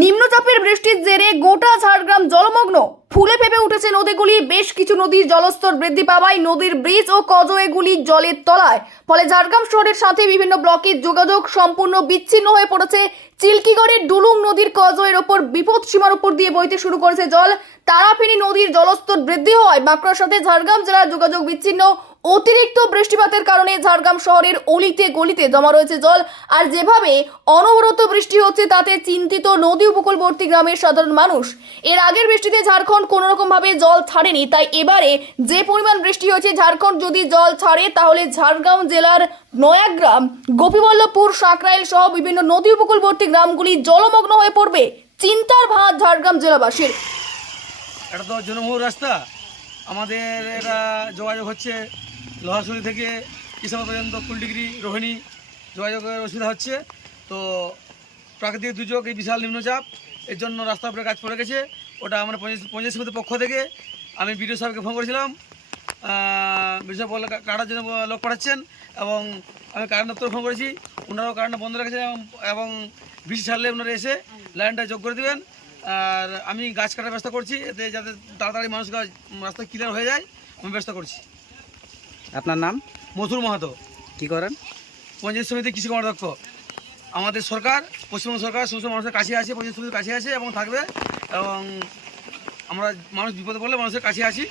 নিম্নচাপের বৃষ্টির জেরে গোটা ঝাড়গ্রাম জলমগ্ন। ফুলে ফেপে উঠেছে নদীগুলি। বেশ কিছু নদীর জলস্তর বৃদ্ধি পাওয়ায় নদীর ব্রিজ ও কজওয়েগুলি জলের তলায়। ফলে ঝাড়গ্রাম শহরের সাথে বিভিন্ন ব্লকের যোগাযোগ সম্পূর্ণ বিচ্ছিন্ন হয়ে পড়েছে। চিল্কিগড়ের ডুলুং নদীর কজওয়ের ওপর বিপদ সীমার উপর দিয়ে বইতে শুরু করেছে জল। তারাফিনী নদীর জলস্তর বৃদ্ধি হওয়ায় বাঁকুড়ার সাথে ঝাড়গ্রাম জেলার যোগাযোগ বিচ্ছিন্ন। অতিরিক্ত বৃষ্টিপাতের কারণে ঝাড়গ্রাম শহরের অলিতে গলিতে জমা রয়েছে জল। আর যেভাবে অনবরত বৃষ্টি হচ্ছে, তাতে চিন্তিত নদী উপকূলবর্তী গ্রামের সাধারণ মানুষ। এর আগের বৃষ্টিতে ঝাড়খণ্ড কোনো রকম ভাবে জল ছাড়েনি, তাই এবারে যে পরিমাণ বৃষ্টি হয়েছে, ঝাড়খণ্ড যদি জল ছাড়ে, তাহলে ঝাড়গ্রাম জেলার নয়াগ্রাম, গোপীবল্লভপুর, সাকরাইল সহ বিভিন্ন নদী উপকূলবর্তী গ্রামগুলি জলমগ্ন হয়ে পড়বে। চিন্তার ভাঁজ ঝাড়গ্রাম জেলাবাসীর। এটা তো রাস্তা। আমাদের এটা যোগাযোগ হচ্ছে লোহাশুলি থেকে কিষান পর্যন্ত কুলডিগ্রি রোহিণী যোগাযোগের অসুবিধা হচ্ছে। তো প্রাকৃতিক দুর্যোগ, এই বিশাল নিম্নচাপ, এর জন্য রাস্তার উপরে কাজ পড়ে গেছে। ওটা আমরা পঞ্চায়েত সমিতির পক্ষ থেকে আমি বিডিও সাহেবকে ফোন করেছিলাম। বিডিও সাহেব কাটার জন্য লোক পাঠাচ্ছেন? এবং আমি কারেন্ট দপ্তরে ফোন করেছি। ওনারাও কারেন্টটা বন্ধ রেখেছেন এবং বৃষ্টি ছাড়লে ওনারা এসে লাইনটা যোগ করে দেবেন। আর আমি গাছ কাটার ব্যবস্থা করছি, এতে যাতে তাড়াতাড়ি মানুষ রাস্তা ক্লিয়ার হয়ে যায়, আমি ব্যবস্থা করছি। আপনার নাম? মধুর মাহাতো। কি করেন? পঞ্চায়েত সমিতি কৃষি কর্মাধ্যক্ষ। আমাদের সরকার পশ্চিমবঙ্গ সরকার সমস্ত মানুষের কাছে আছে পঞ্চায়েত সমিতির কাছে আছে এবং থাকবে এবং আমরা মানুষ বিপদে পড়লে মানুষের কাছে আছি।